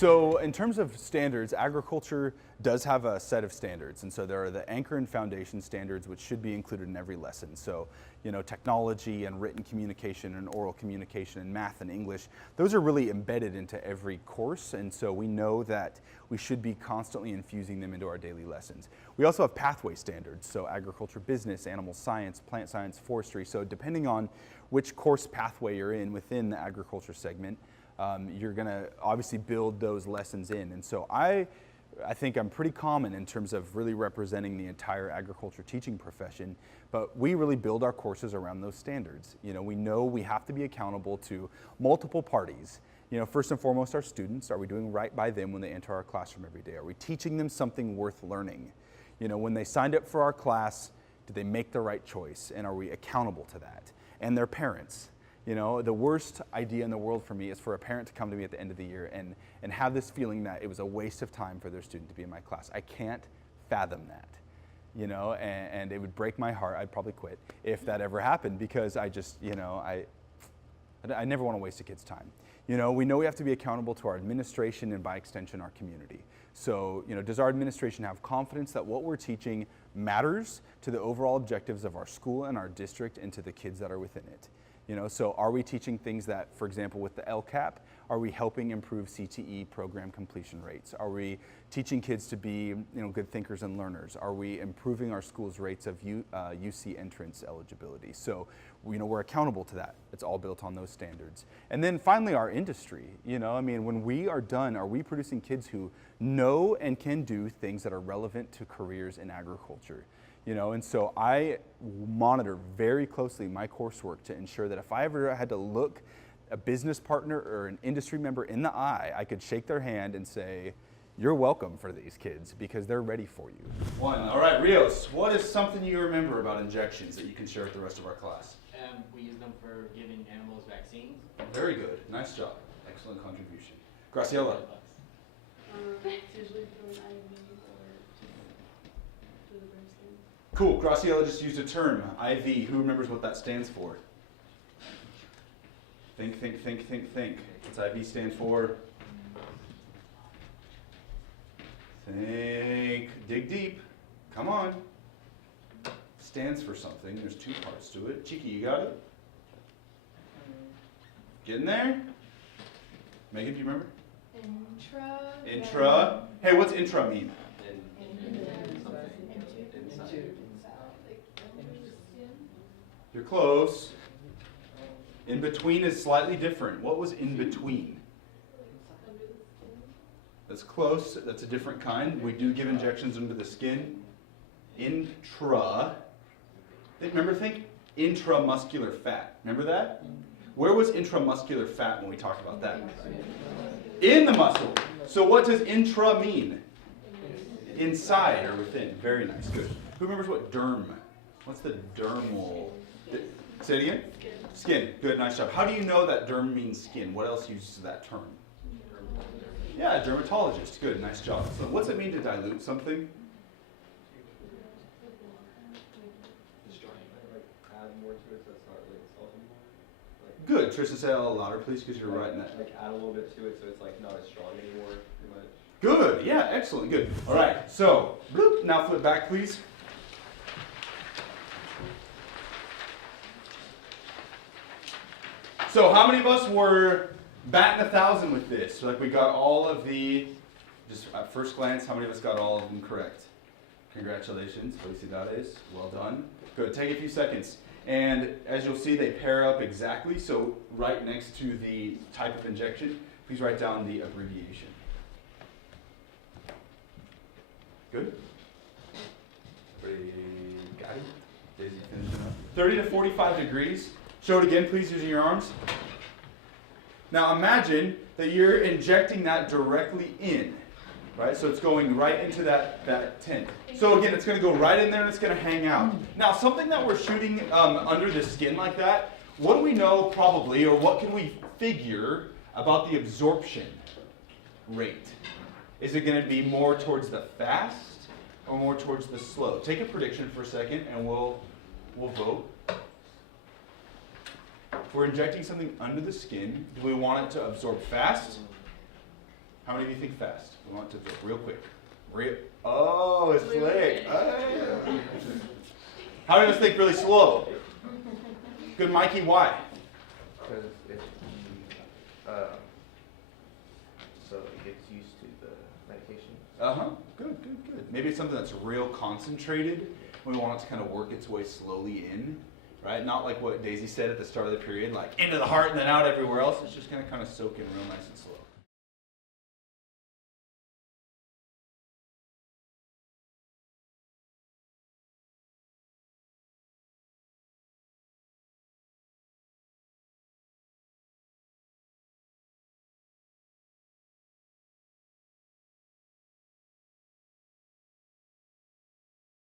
So in terms of standards, agriculture does have a set of standards. And so there are the anchor and foundation standards, which should be included in every lesson. So, you know, technology and written communication and oral communication and math and English, those are really embedded into every course. And so we know that we should be constantly infusing them into our daily lessons. We also have pathway standards. So agriculture, business, animal science, plant science, forestry. So depending on which course pathway you're in within the agriculture segment, you're going to obviously build those lessons in. And so I think I'm pretty common in terms of really representing the entire agriculture teaching profession, but we really build our courses around those standards. You know we have to be accountable to multiple parties. You know, first and foremost, our students. Are we doing right by them when they enter our classroom every day? Are we teaching them something worth learning? You know, when they signed up for our class, did they make the right choice? And are we accountable to that? And their parents. You know, the worst idea in the world for me is for a parent to come to me at the end of the year and have this feeling that it was a waste of time for their student to be in my class. I can't fathom that, you know, and it would break my heart. I'd probably quit if that ever happened, because I just, you know, I never want to waste a kid's time. You know, we have to be accountable to our administration and by extension our community. So, you know, does our administration have confidence that what we're teaching matters to the overall objectives of our school and our district and to the kids that are within it? You know, so are we teaching things that, for example, with the LCAP, are we helping improve CTE program completion rates? Are we teaching kids to be, you know, good thinkers and learners? Are we improving our schools' rates of UC entrance eligibility? So, you know, we're accountable to that. It's all built on those standards. And then finally, our industry. You know, I mean, when we are done, are we producing kids who know and can do things that are relevant to careers in agriculture? You know, and so I monitor very closely my coursework to ensure that if I ever had to look a business partner or an industry member in the eye, I could shake their hand and say, you're welcome for these kids because they're ready for you. All right, Rios, what is something you remember about injections that you can share with the rest of our class? We use them for giving animals vaccines. Very good. Nice job. Excellent contribution. Graciela. It's usually through an IV or through the brain scan. Cool. Graciela just used a term, IV. Who remembers what that stands for? Think. What's IV stand for? Think. Dig deep. Come on. Stands for something. There's two parts to it. Cheeky, you got it? Getting there? Megan, do you remember? Intra. Hey, what's intra mean? You're close. In between is slightly different. What was in between? That's close. That's a different kind. We do give injections under the skin. Intra. Think intramuscular fat. Remember that? Where was intramuscular fat when we talked about that? In the muscle. So what does intra mean? Inside or within. Very nice. Good. Who remembers what derm? What's the dermal? Say it again? Skin. Good. Nice job. How do you know that derm means skin? What else uses that term? Yeah, a dermatologist. Good. Nice job. So what's it mean to dilute something? Good. Tristan, say it a little louder, please, because you're right in that. Like add a little bit to it so it's like not as strong anymore, pretty much. Good. Yeah, excellent. Good. All right. So, bloop, now flip back, please. So, how many of us were batting 1,000 with this? Like we got all of the, just at first glance, how many of us got all of them correct? Congratulations. Felicidades. Well done. Good. Take a few seconds. And as you'll see, they pair up exactly. So right next to the type of injection, please write down the abbreviation. Good? Everybody got it? Daisy finishing up. 30 to 45 degrees. Show it again, please, using your arms. Now imagine that you're injecting that directly in. Right? So it's going right into that tent. So again, it's going to go right in there and it's going to hang out. Now, something that we're shooting under the skin like that, what do we know probably, or what can we figure about the absorption rate? Is it going to be more towards the fast or more towards the slow? Take a prediction for a second and we'll vote. If we're injecting something under the skin, do we want it to absorb fast How many of you think fast? We want to go real quick. Oh, it's slick. Oh. How many of us think really slow? Good, Mikey. Why? Because if so it gets used to the medication. Good. Maybe it's something that's real concentrated. We want it to kind of work its way slowly in, right? Not like what Daisy said at the start of the period, like into the heart and then out everywhere else. It's just going to kind of soak in real nice and slow.